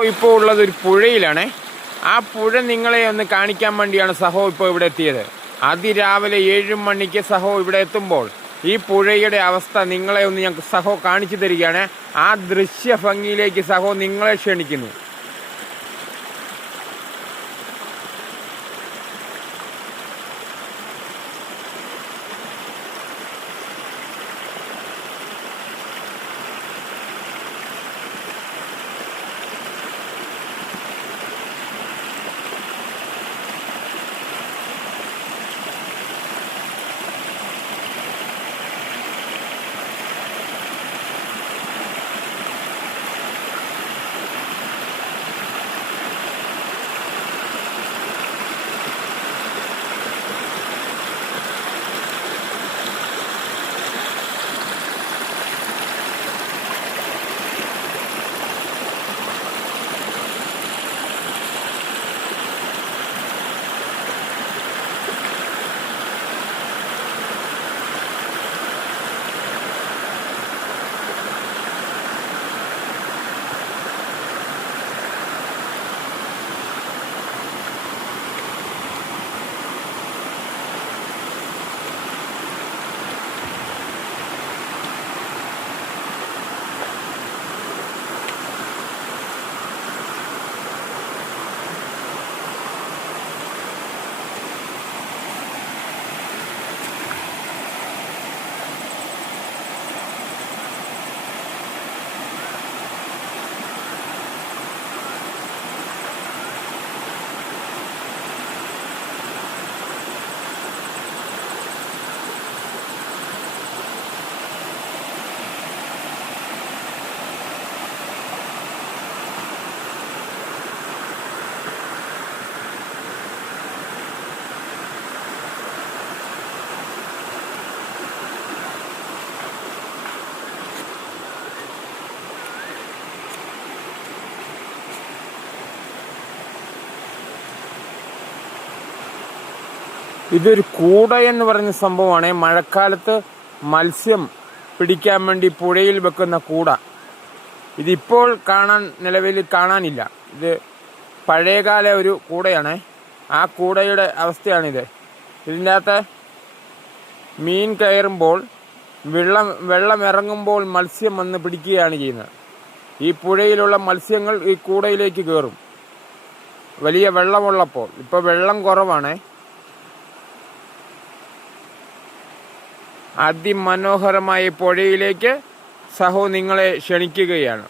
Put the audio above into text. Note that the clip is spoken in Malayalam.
ഇപ്പോൾ ഉള്ളത് ഒരു പുഴയിലാണ്. ആ പുഴ നിങ്ങളെ ഒന്ന് കാണിക്കാൻ വേണ്ടിയാണ് സഹോ ഇപ്പോൾ ഇവിടെ എത്തിയത്. അതിരാവിലെ 7 മണിക്ക് സഹോ ഇവിടെ എത്തുമ്പോൾ ഈ പുഴയുടെ അവസ്ഥ നിങ്ങളെ ഒന്ന് ഞങ്ങൾക്ക് സഹോ കാണിച്ചു തരികയാണ്. ആ ദൃശ്യ ഭംഗിയിലേക്ക് സഹോ നിങ്ങളെ ക്ഷണിക്കുന്നു. ഇതൊരു കൂട എന്ന് പറയുന്ന സംഭവമാണ്. മഴക്കാലത്ത് മത്സ്യം പിടിക്കാൻ വേണ്ടി പുഴയിൽ വെക്കുന്ന കൂട. ഇതിപ്പോൾ നിലവിൽ കാണാനില്ല. ഇത് പഴയകാല ഒരു കൂടയാണ്. ആ കൂടയുടെ അവസ്ഥയാണിത്. ഇതിൻ്റെ അകത്ത് മീൻ കയറുമ്പോൾ വെള്ളം ഇറങ്ങുമ്പോൾ മത്സ്യം വന്ന് പിടിക്കുകയാണ് ചെയ്യുന്നത്. ഈ പുഴയിലുള്ള മത്സ്യങ്ങൾ ഈ കൂടയിലേക്ക് കയറും വലിയ വെള്ളമുള്ളപ്പോൾ. ഇപ്പോൾ വെള്ളം കുറവാണ്. അതിമനോഹരമായ പുഴയിലേക്ക് സഹോ നിങ്ങളെ ക്ഷണിക്കുകയാണ്.